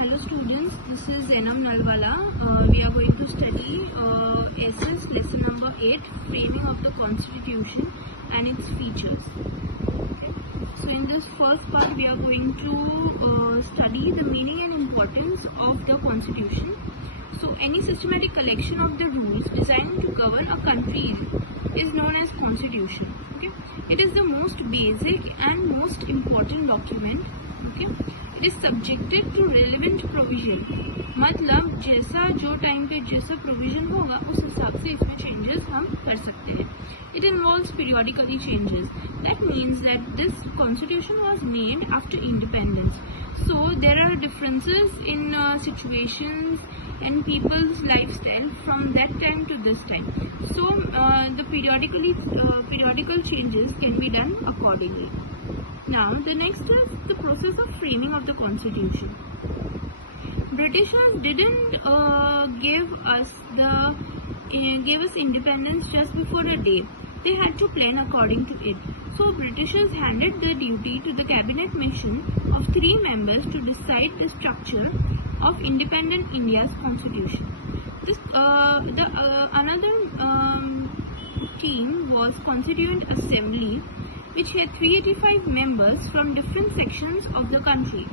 Hello students, this is Zainab Nalwala. We are going to study SS lesson number 8, Framing of the Constitution and its Features. Okay. So in this first part we are going to study the meaning and importance of the Constitution. So any systematic collection of the rules designed to govern a country is known as Constitution. Okay. It is the most basic and most important document. Okay. It is subjected to relevant provision. मतलब जैसा जो time पे जैसा provision होगा उस हिसाब से इसमें चेंजेस हम कर सकते हैं. It involves periodically changes. That means that this constitution was made after independence. So there are differences in situations and people's lifestyle from that time to this time. So the periodical changes can be done accordingly. Now the next is the process of framing of the constitution. Britishers didn't give us independence just before a day. They had to plan according to it. So Britishers handed the duty to the cabinet mission of 3 members to decide the structure of independent India's constitution. Another team was Constituent Assembly, which had 385 members from different sections of the country,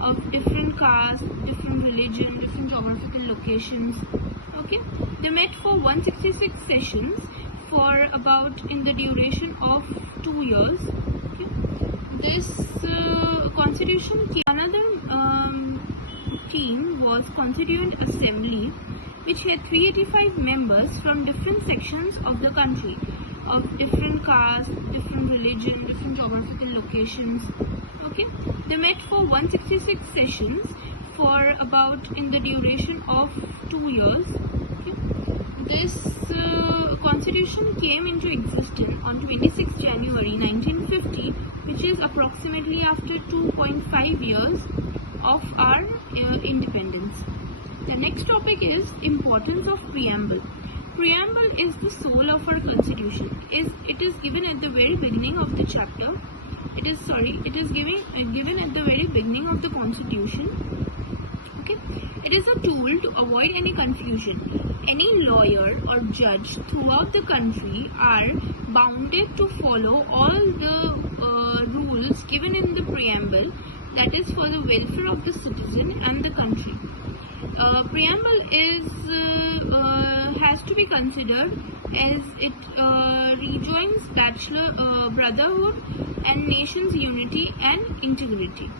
of different castes, different religion, different geographical locations. Okay, they met for 166 sessions for about in the duration of 2 years. Okay. This constitution. Another team was Constituent Assembly, which had 385 members from different sections of the country, of different castes, different religion, different geographical locations. Okay, they met for 166 sessions for about in the duration of 2 years. Okay. This constitution came into existence on 26 January 1950, which is approximately after 2.5 years of our independence. The next topic is importance of preamble. Preamble is the soul of our constitution. It is given at the very beginning of the chapter. It is given at the very beginning of the constitution. Okay. It is a tool to avoid any confusion. Any lawyer or judge throughout the country are bounded to follow all the rules given in the preamble, that is for the welfare of the citizen and the country. Preamble has to be considered as it rejoins brotherhood and nation's unity and integrity.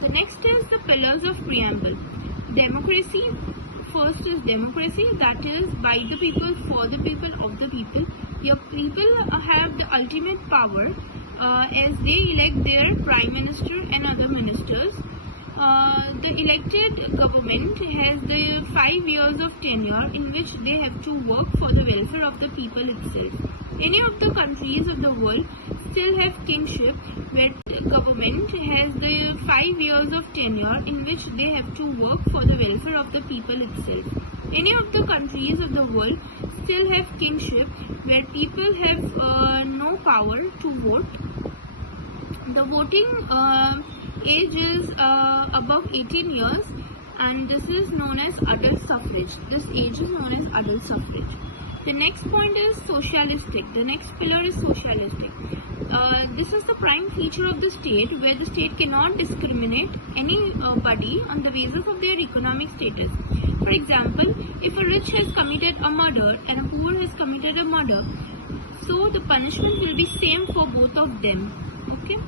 The next is the pillars of preamble. Democracy. First is democracy, that is by the people, for the people, of the people. Your people have the ultimate power as they elect their prime minister and other ministers. The elected government has the 5 years of tenure in which they have to work for the welfare of the people itself. Any of the countries of the world still have kingship, where the government has the 5 years of tenure in which they have to work for the welfare of the people itself. Any of the countries of the world still have kingship, where people have no power to vote. The voting age is above 18 years, and this is known as adult suffrage. This age is known as adult suffrage. The next point is socialistic. The next pillar is socialistic. This is the prime feature of the state, where the state cannot discriminate anybody on the basis of their economic status. For example, if a rich has committed a murder and a poor has committed a murder, so the punishment will be same for both of them. Okay.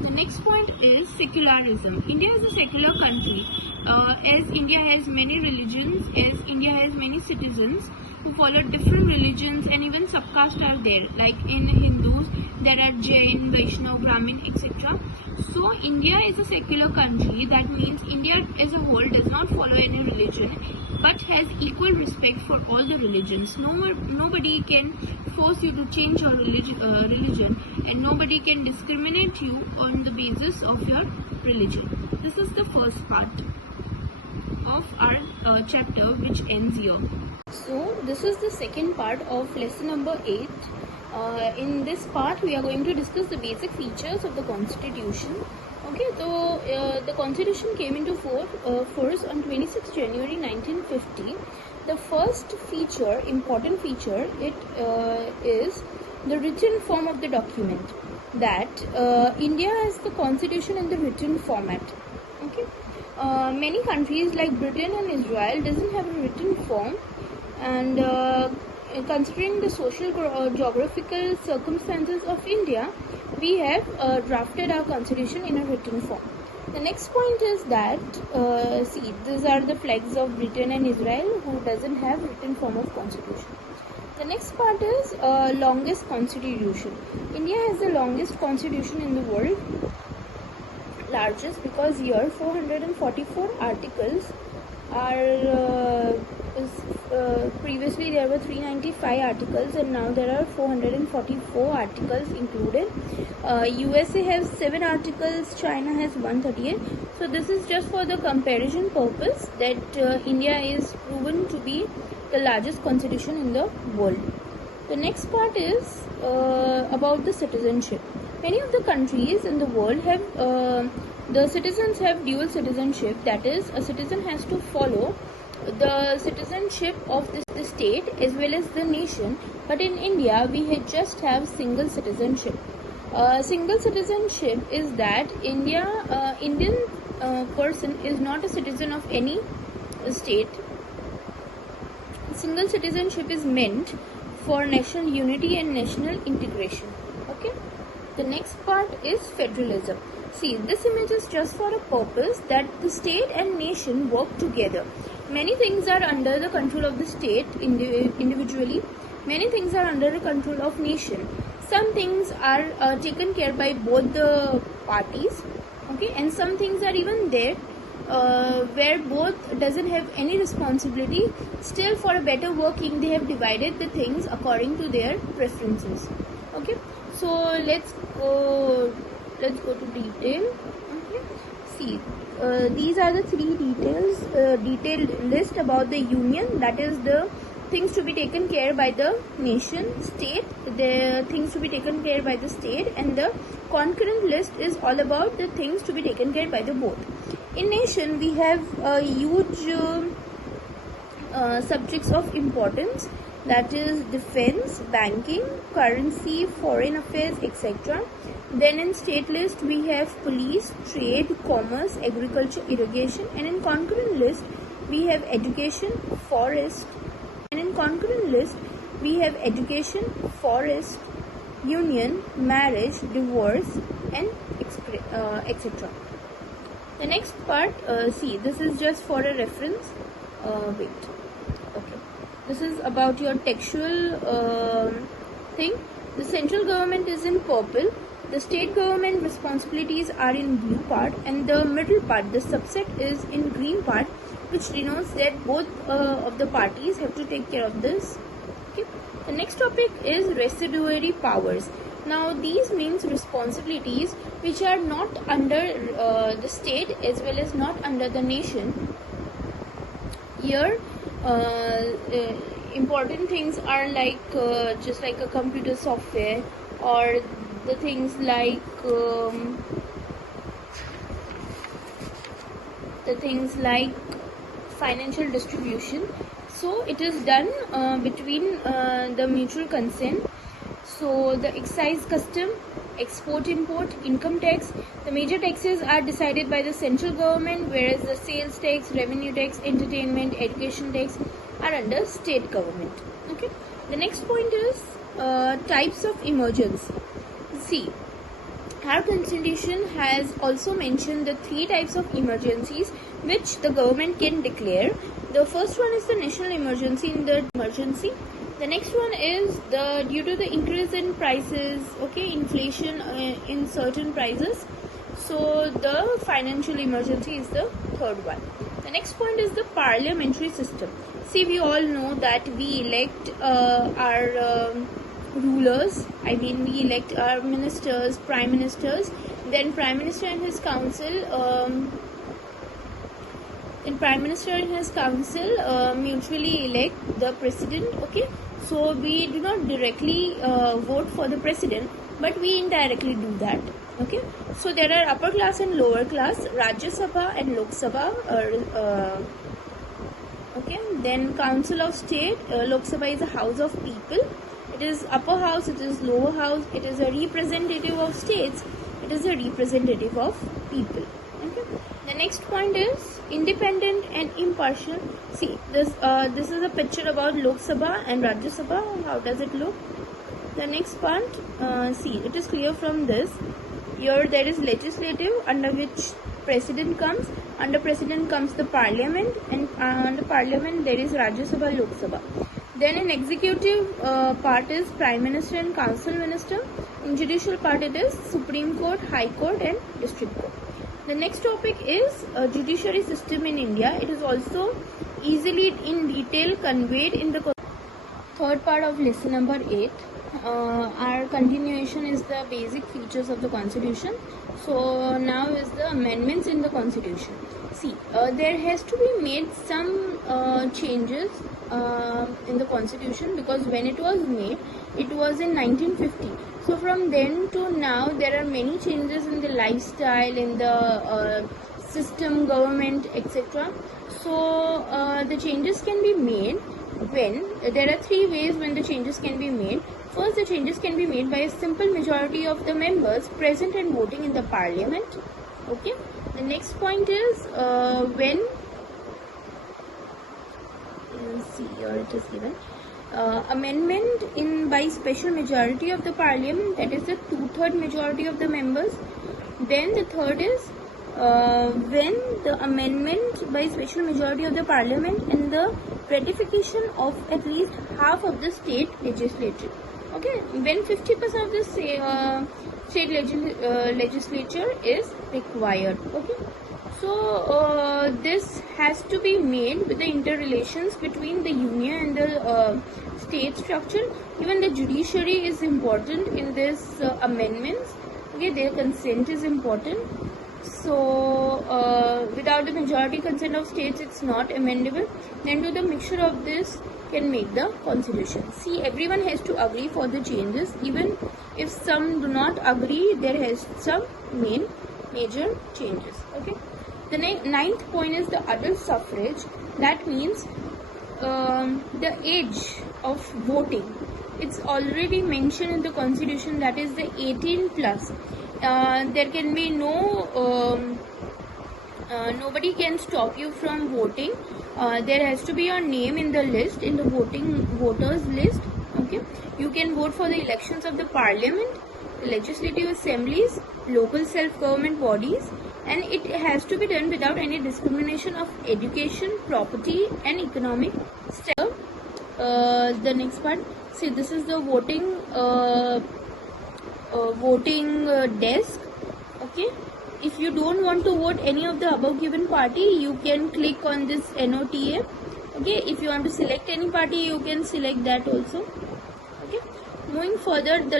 The next point is secularism. India is a secular country. As India has many religions, as India has many citizens who follow different religions, and even subcaste are there. Like in Hindus, there are Jain, Vaishnav, Brahmin, etc. So India is a secular country. That means India as a whole does not follow any religion, but has equal respect for all the religions. Nobody can force you to change your religion, and nobody can discriminate you on the basis of your religion. This is the first part of our chapter, which ends here. So this is the second part of lesson number 8. In this part we are going to discuss the basic features of the constitution. Okay, so the constitution came into force on 26 January 1950. The first feature, important feature, is the written form of the document. That India has the constitution in the written format. Okay, many countries like Britain and Israel doesn't have a written form, and considering the social geographical circumstances of India, we have drafted our constitution in a written form. The next point is that see, these are the flags of Britain and Israel who doesn't have written form of constitution. The next part is longest constitution. India has the longest constitution in the world, largest, because here 444 articles are previously there were 395 articles, and now there are 444 articles included. USA has 7 articles, China has 138. So this is just for the comparison purpose that India is proven to be the largest constitution in the world. The next part is about the citizenship. Many of the countries in the world have the citizens have dual citizenship. That is, a citizen has to follow the citizenship of the state as well as the nation. But in India, we just have single citizenship. Single citizenship is that Indian person is not a citizen of any state. Single citizenship is meant for national unity and national integration. Okay. The next part is federalism. See, this image is just for a purpose that the state and nation work together. Many things are under the control of the state individually. Many things are under the control of nation. Some things are taken care by both the parties. Okay, and some things are even there where both doesn't have any responsibility. Still, for a better working, they have divided the things according to their preferences. Okay, so let's go to detail. Okay, see, these are the 3 detailed list about the union, that is the things to be taken care by the nation, state, the things to be taken care by the state, and the concurrent list is all about the things to be taken care by the both. In nation, we have huge subjects of importance, that is defense, banking, currency, foreign affairs, etc. Then in state list, we have police, trade, commerce, agriculture, irrigation, and in concurrent list, we have education, forest, and in concurrent list, we have education, forest, union, marriage, divorce, and etc. The next part, see, this is just for a reference. Wait. Okay. This is about your textual thing. The central government is in purple. The state government responsibilities are in blue part, and the middle part, the subset, is in green part, which denotes that both of the parties have to take care of this. Okay. The next topic is residuary powers. Now these means responsibilities which are not under the state as well as not under the nation. Here important things are like just like a computer software, or the things like financial distribution. So it is done between the mutual consent. So the excise, custom, export, import, income tax, the major taxes are decided by the central government, whereas the sales tax, revenue tax, entertainment, education tax are under state government. Okay. The next point is types of emergency. See, our constitution has also mentioned the 3 types of emergencies which the government can declare. The first one is the national emergency in the emergency. The next one is due to the increase in prices, okay, inflation in certain prices. So the financial emergency is the third one. The next point is the parliamentary system. See, we all know that we elect our rulers. I mean, we elect our ministers, prime ministers. Then prime minister and his council. Prime minister and his council mutually elect the president. Okay. So we do not directly vote for the president, but we indirectly do that. Okay, so there are upper class and lower class, Rajya Sabha and Lok Sabha. Okay, then Council of State. Lok Sabha is a house of people. It is upper house, it is lower house, it is a representative of states, it is a representative of people. Okay. The next point is independent and impartial. See, this is a picture about Lok Sabha and Rajya Sabha. How does it look? The next part, see, it is clear from this. Here there is legislative, under which president comes. Under president comes the parliament, and under parliament there is Rajya Sabha, Lok Sabha. Then in executive part is prime minister and council minister. In judicial part it is Supreme Court, High Court and District Court. The next topic is judiciary system in India. It is also easily in detail conveyed in the third part of lesson number 8. Our continuation is the basic features of the constitution. So now is the amendments in the constitution. See, there has to be made some changes in the constitution, because when it was made, it was in 1950. So from then to now, there are many changes in the lifestyle, in the system, government, etc. So the changes can be made when there are 3 ways when the changes can be made. First, the changes can be made by a simple majority of the members present and voting in the parliament. Okay. The next point is when, see here it is given, amendment in by special majority of the parliament, that is the 2/3 majority of the members. Then the third is when the amendment by special majority of the parliament and the ratification of at least half of the state legislature. Okay, when 50% of the state legislature is required. Okay, so this has to be made with the interrelations between the union and the state structure. Even the judiciary is important in this amendments. Okay, their consent is important. So without the majority consent of states, it's not amendable. Then to the mixture of this can make the constitution. See, everyone has to agree for the changes. Even if some do not agree, there has some major changes. Okay. The ninth point is the adult suffrage. That means the age of voting. It's already mentioned in the constitution, that is the 18 plus. There can be nobody can stop you from voting. There has to be your name in the list, in the voters list. Okay, you can vote for the elections of the parliament, legislative assemblies, local self-government bodies, and it has to be done without any discrimination of education, property and economic status. The next part, see, this is the voting desk. Okay, if you don't want to vote any of the above given party, you can click on this NOTA. Okay, if you want to select any party, you can select that also. Okay, moving further, the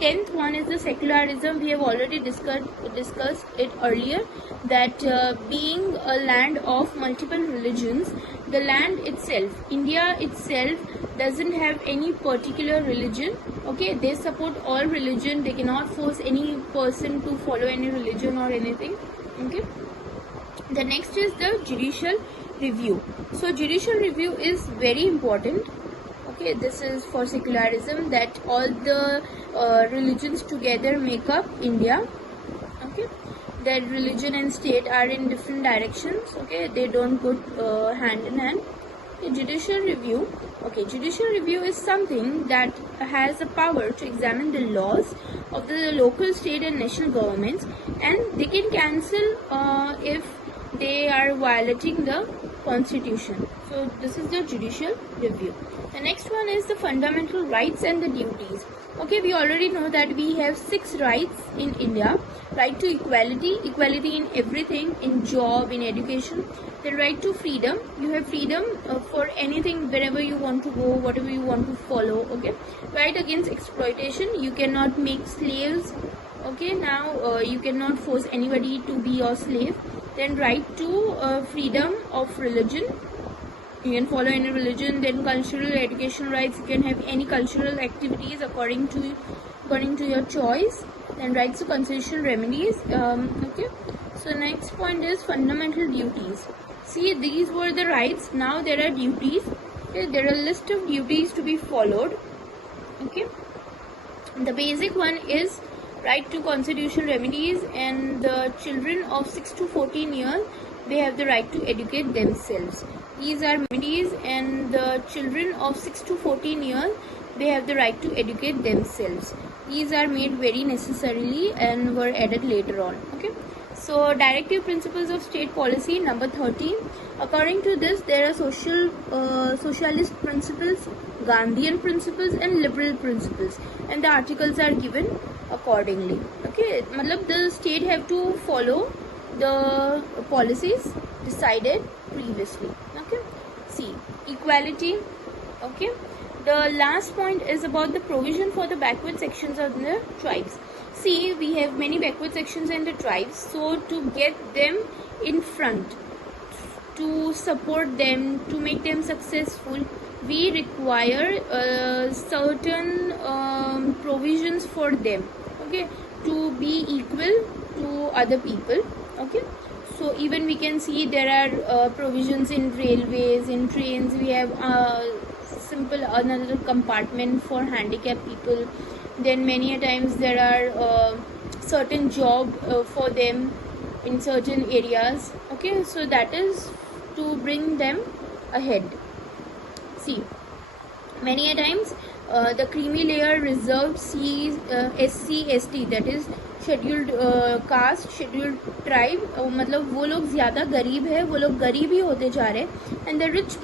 10th one is the secularism. We have already discussed it earlier, that being a land of multiple religions, the land itself, India itself, doesn't have any particular religion. Okay, they support all religion. They cannot force any person to follow any religion or anything. Okay, the next is the judicial review. So judicial review is very important. Okay, this is for secularism, that all the religions together make up India. Okay, that religion and state are in different directions. Okay, they don't go hand in hand. Okay, judicial review. Okay, judicial review is something that has the power to examine the laws of the local, state and national governments, and they can cancel if they are violating the constitution. So this is the judicial review. The next one is the fundamental rights and the duties. Okay, we already know that we have 6 rights in India. Right to equality, equality in everything, in job, in education. The right to freedom, you have freedom for anything, wherever you want to go, whatever you want to follow. Okay, right against exploitation, you cannot make slaves. Okay, now you cannot force anybody to be your slave. Then right to freedom of religion, you can follow any religion. Then cultural, education rights, you can have any cultural activities according to your choice. then rights to constitutional remedies. Okay, so next point is fundamental duties. See, these were the rights, now there are duties. Okay, there are a list of duties to be followed. Okay, the basic one is right to constitutional remedies, and the children of 6 to 14 years, they have the right to educate themselves. These are remedies, and the children of 6 to 14 years, they have the right to educate themselves. These are made very necessarily and were added later on. Okay, so directive principles of state policy, number 13. According to this, there are socialist principles, Gandhian principles, and liberal principles, and the articles are given accordingly. Okay, matlab the state have to follow the policies decided previously. Okay, see, equality. Okay, the last point is about the provision for the backward sections of the tribes. See, we have many backward sections in the tribes, so to get them in front, to support them, to make them successful, we require certain provisions for them. Okay, to be equal to other people. Okay, so even we can see there are provisions in railways, in trains. We have simple another compartment for handicapped people. Then many a times there are certain job for them in certain areas. Okay, so that is to bring them ahead. See, many a times the creamy layer reserved SC ST, that is scheduled caste, scheduled tribe, मतलब वो लोग ज़्यादा गरीब है, वो लोग गरीब ही होते जा रहे हैं, एंड द रिच